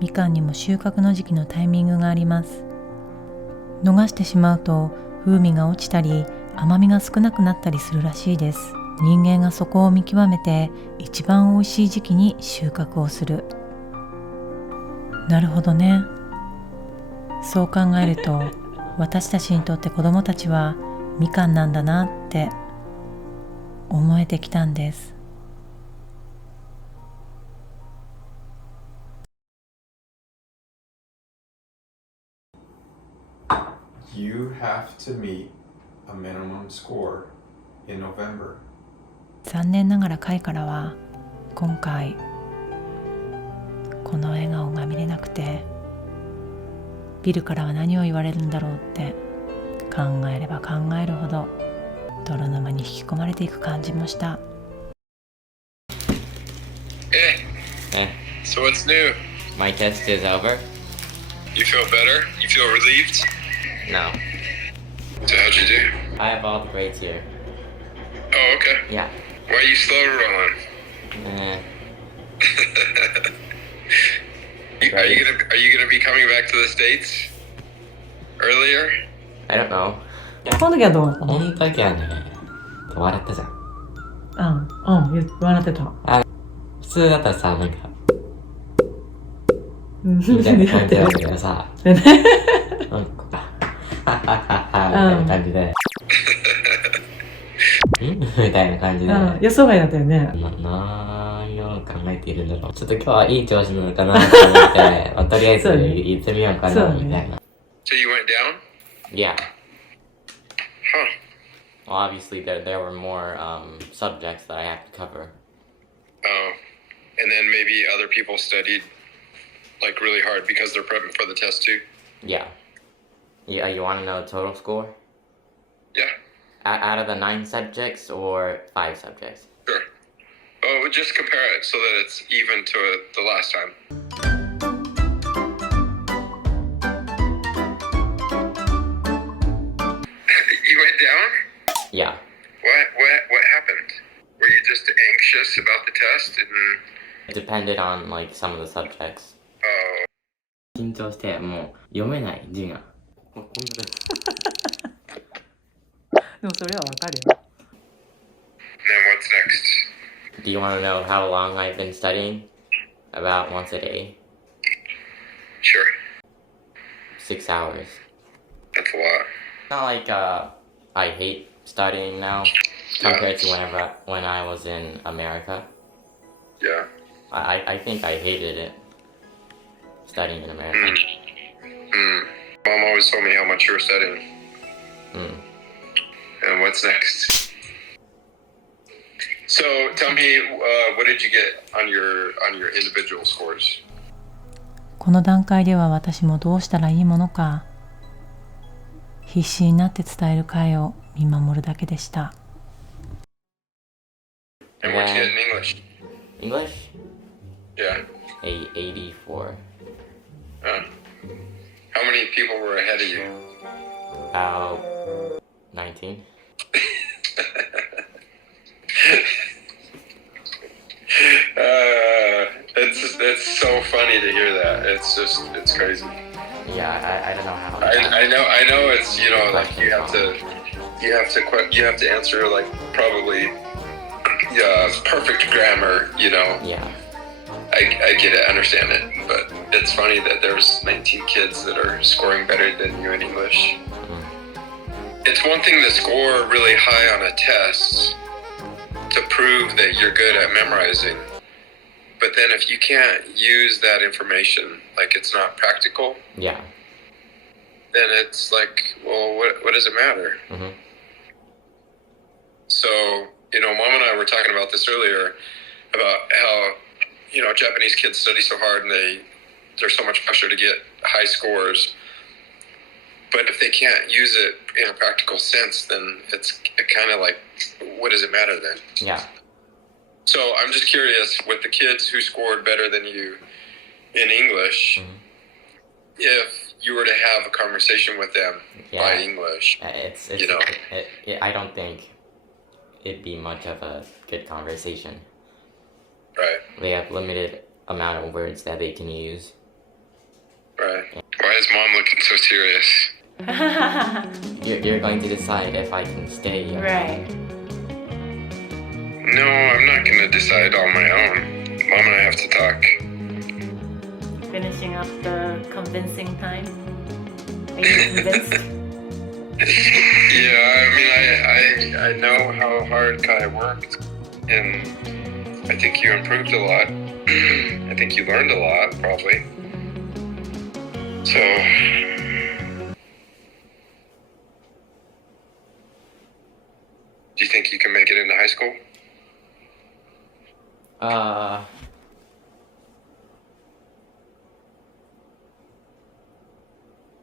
みかんにも収穫の時期のタイミングがあります。逃してしまうと風味が落ちたり甘みが少なくなったりするらしいです。人間がそこを見極めて一番おいしい時期に収穫をする。なるほどね。そう考えると私たちにとって子供たちはみかんなんだなって思えてきたんです。You have to meet a minimum score in November. 残念ながら会からは今回この笑顔が見れなくて、ビルからは何を言われるんだろうって考えれば考えるほど泥沼に引き込まれていく感じもした。So what's new? My test is over? You feel better? You feel relieved? No. So how'd you do? I have all the grades here. Oh, okay. Yeah. Why are you slow rolling? Are you gonna be coming back to the States earlier? I don't know. この時はどうだったこの時はね、笑ったじゃん。笑ってた。普通だったらさ、なんか、みみたいな感じだったけどさ、なんか、ははははみたいな感じで、みたいな感じで、予想外だったよね。何を考えているんだろう。ちょっと今日はいい調子なのかなと思って、とりあえず言ってみようかな、みたいな。So you went down? Yeah. Huh. Well, obviously there were more subjects that I have to cover. Oh. And then maybe other people studied like really hard because they're prepping for the test too? Yeah. Yeah, you want to know total score? Yeah. Out of the 9 subjects or 5 subjects? Sure. Oh, we'll just compare it so that it's even to the last time. You went down? Yeah. What happened? Were you just anxious about the test and It depended on like some of the subjects. oh 緊張してもう読めない字が。でもそれはわかるよ。 then what's next? Do you want to know how long I've been studying? About once a day. Sure. 6 hours. That's a lot. Not like I hate studying now compared to when I was in America. Yeah. I think I hated it studying in America. Mom always told me how much you were studying. And what's next? So tell me, what did you get on your individual scores? この段階では私もどうしたらいいものか必死になって伝える会を見守るだけでした。 And what'd you get in English? English? Yeah. 84. How many people were ahead of you? About 19. It's so funny to hear that. It's crazy. Yeah, I don't know how. I know it's, you know, like you have to answer like probably perfect grammar, you know. Yeah. I get it, I understand it, but it's funny that there's 19 kids that are scoring better than you in English. It's one thing to score really high on a test to prove that you're good at memorizing, but then if you can't use that information, like it's not practical, Yeah. then it's like, well, what does it matter? So, you know, Mom and I were talking about this earlier, about how, you know, Japanese kids study so hard and there's so much pressure to get high scores. But if they can't use it in a practical sense, then it's kind of like, what does it matter then? Yeah. So I'm just curious, with the kids who scored better than you in English, if you were to have a conversation with them by English, It's you know. I don't think it'd be much of a good conversation. Right. They have limited amount of words that they can use. Right. Why is mom looking so serious? You're going to decide if I can stay or Right. No, I'm not gonna decide on my own. Mom and I have to talk. Finishing up the convincing time. Are you convinced? Yeah, I mean, I know how hard Kai worked, and I think you improved a lot. I think you learned a lot, probably. So, do you think you can make it into high school?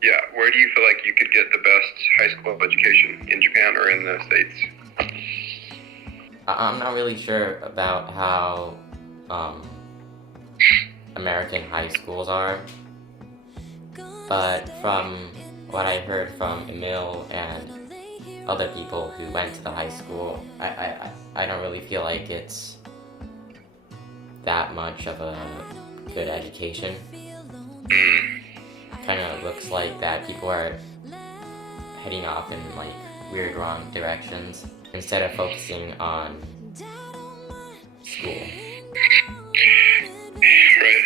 Yeah, where do you feel like you could get the best high school education, in Japan or in the States? I'm not really sure about how American high schools are, but from what I heard from Emil and other people who went to the high school, I don't really feel like it's that much of a good education. Kind of looks like that people are heading off in like weird wrong directions instead of focusing on school. Right,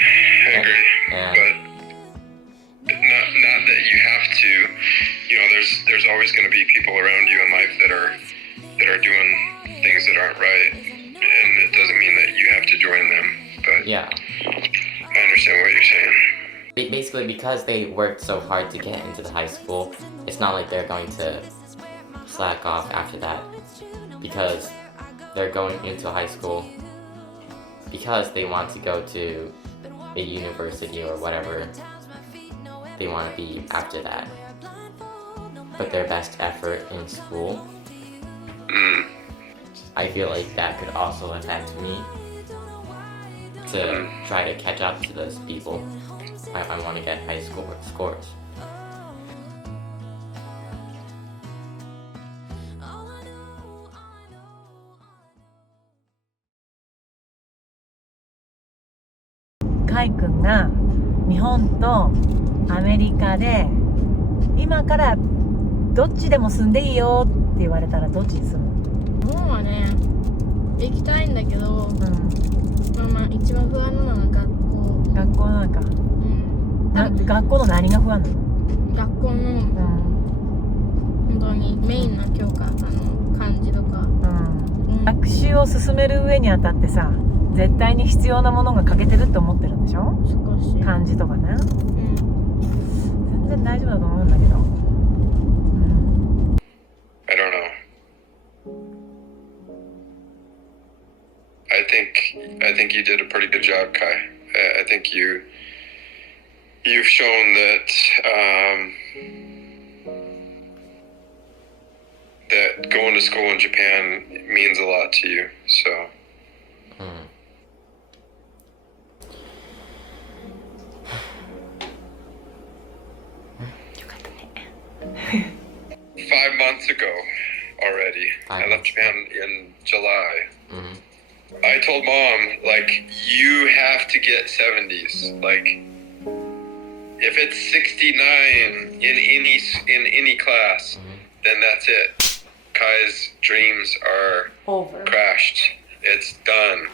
I agree. And But not that you have to. You know, there's always going to be people around you in life that are doing things that aren't right, and it doesn't mean that you have to join them. But yeah, I understand what you're saying. basically because they worked so hard to get into the high school, it's not like they're going to slack off after that, because they're going into high school because they want to go to a university or whatever they want to be after that. Put their best effort in school. I feel like that could also affect me to try to catch up to those people. I want to get high school scores.カイ君が日本とアメリカで今からどっちでも住んでいいよって言われたらどっちに住む？日本はね、行きたいんだけど、うん、まあ一番不安なのは学校。学校の中、学校の何が不安なの？学校の本当にメインの教科、漢字とか、学習を進める上にあたってさ、絶対に必要なものが欠けてるって思ってるんでしょ？少し漢字とかね、全然大丈夫だと思うんだけど、I don't know. I think you did a pretty good job, Kai. I think you've shown that that going to school in Japan means a lot to you. So. Five months ago already. I left Japan in July. I told Mom, like, you have to get 70s. Like, if it's 69 in any class, then that's it. Kai's dreams are over. Crashed. It's done.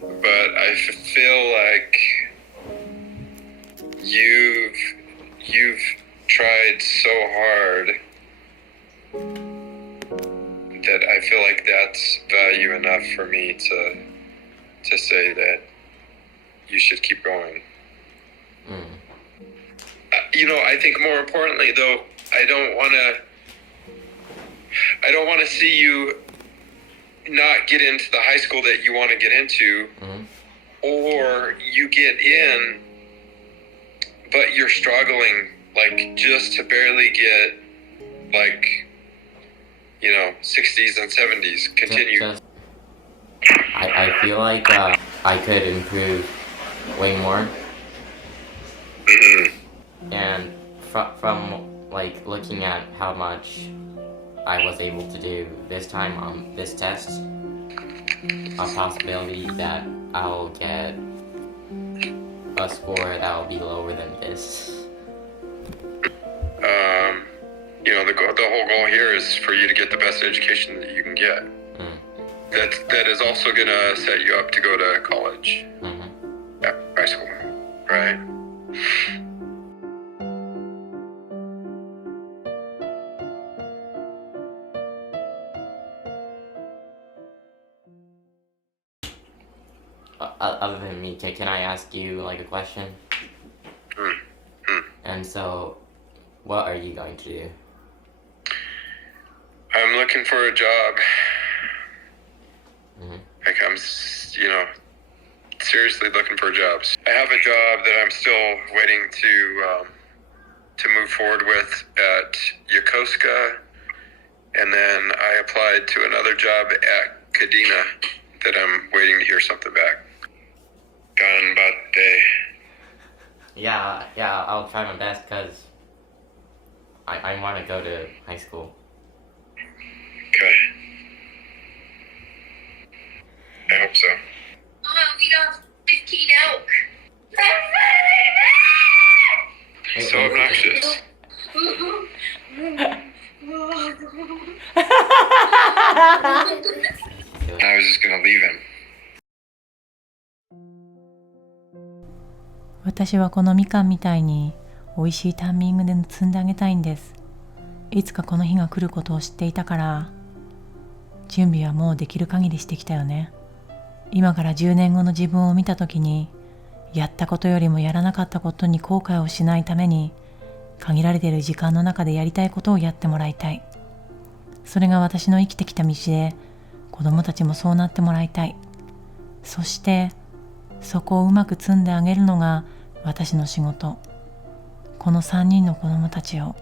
But I feel like you've tried so hard that I feel like that's value enough for me to say that you should keep going. You know, I think more importantly though, I don't want to see you not get into the high school that you want to get into, or you get in but you're struggling, like, just to barely get, like, you know, 60s and 70s. Continue. I feel like I could improve way more. And from like looking at how much I was able to do this time on this test, a possibility that I'll get a a score that will be lower than this? The whole goal here is for you to get the best education that you can get. That is also going to set you up to go to college. Yeah, high school, right? Other than me, can I ask you like a question? And so, what are you going to do? I'm looking for a job. Like I'm, seriously looking for jobs. I have a job that I'm still waiting to move forward with at Yokosuka, and then I applied to another job at Kadena that I'm waiting to hear something back. Ganbatte. Yeah, I'll try my best because I want to go to high school. Okay. I hope so. We got 15 elk. So obnoxious. I was just gonna leave him. 私はこのみかんみたいに美味しいタイミングで摘んであげたいんです。いつかこの日が来ることを知っていたから、準備はもうできる限りしてきたよね。今から10年後の自分を見たときに、やったことよりもやらなかったことに後悔をしないために、限られている時間の中でやりたいことをやってもらいたい。それが私の生きてきた道で、子供たちもそうなってもらいたい。そして、そこをうまく積んであげるのが私の仕事。この3人の子供たちを